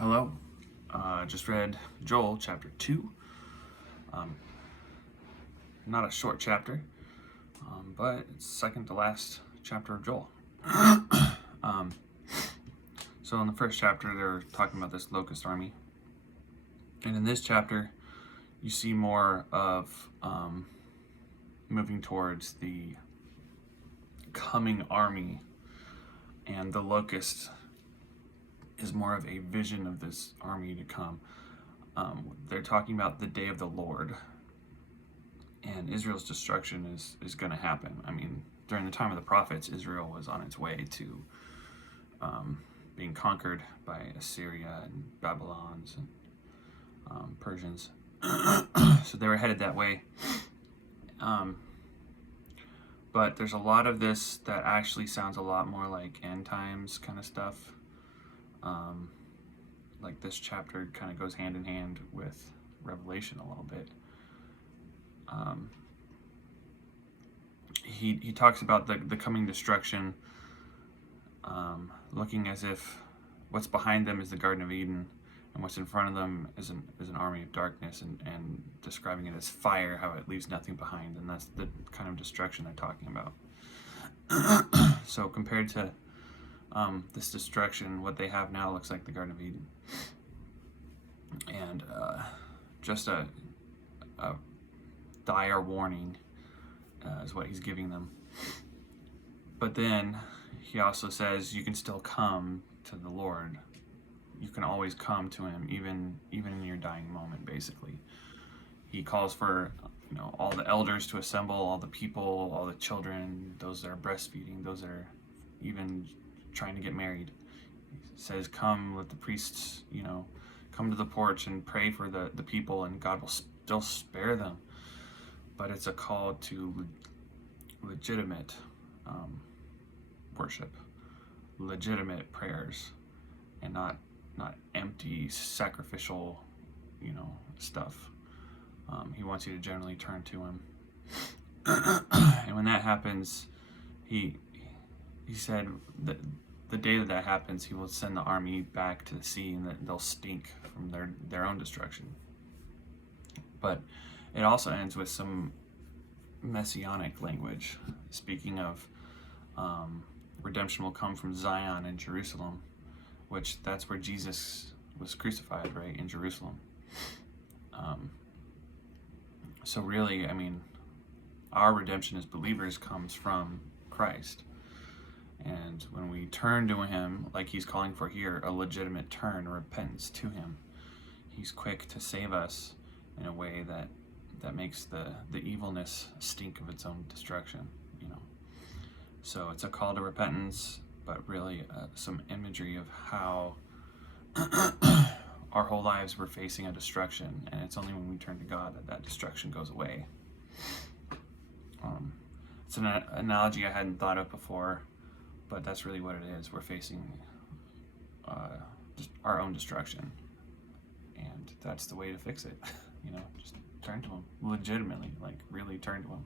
Hello. Just read Joel chapter 2. Not a short chapter, but it's second to last chapter of Joel. So in the first chapter, they're talking about this locust army. And in this chapter, you see more of moving towards the coming army, and the locust is more of a vision of this army to come. They're talking about the day of the Lord, and Israel's destruction is going to happen. I mean, during the time of the prophets, Israel was on its way to being conquered by Assyria and Babylons and Persians. So they were headed that way. But there's a lot of this that actually sounds a lot more like end times kind of stuff. Like this chapter kind of goes hand in hand with Revelation a little bit. He talks about the coming destruction, looking as if what's behind them is the Garden of Eden, and what's in front of them is an army of darkness, and describing it as fire, how it leaves nothing behind, and that's the kind of destruction they're talking about. So compared to this destruction, what they have now looks like the Garden of Eden, and just a dire warning is what he's giving them. But then he also says you can still come to the Lord. You can always come to him, even in your dying moment. Basically, he calls for all the elders to assemble, all the people, all the children, those that are breastfeeding, those that are even trying to get married. He says, "Come, let the priests, come to the porch and pray for the people, and God will still spare them." But it's a call to legitimate worship, legitimate prayers, and not empty sacrificial, stuff. He wants you to generally turn to him, and when that happens, he said that the day that happens, he will send the army back to the sea, and that they'll stink from their own destruction. But it also ends with some messianic language, speaking of redemption will come from Zion and Jerusalem, which that's where Jesus was crucified, right, in Jerusalem. So really, I mean, our redemption as believers comes from Christ. And when we turn to him, like he's calling for here, a legitimate turn, a repentance to him, he's quick to save us in a way that makes the evilness stink of its own destruction, So it's a call to repentance, but really some imagery of how our whole lives we're facing a destruction, and it's only when we turn to God that destruction goes away. It's an analogy I hadn't thought of before, but that's really what it is. We're facing just our own destruction, and that's the way to fix it. Just turn to him legitimately, like really turn to him.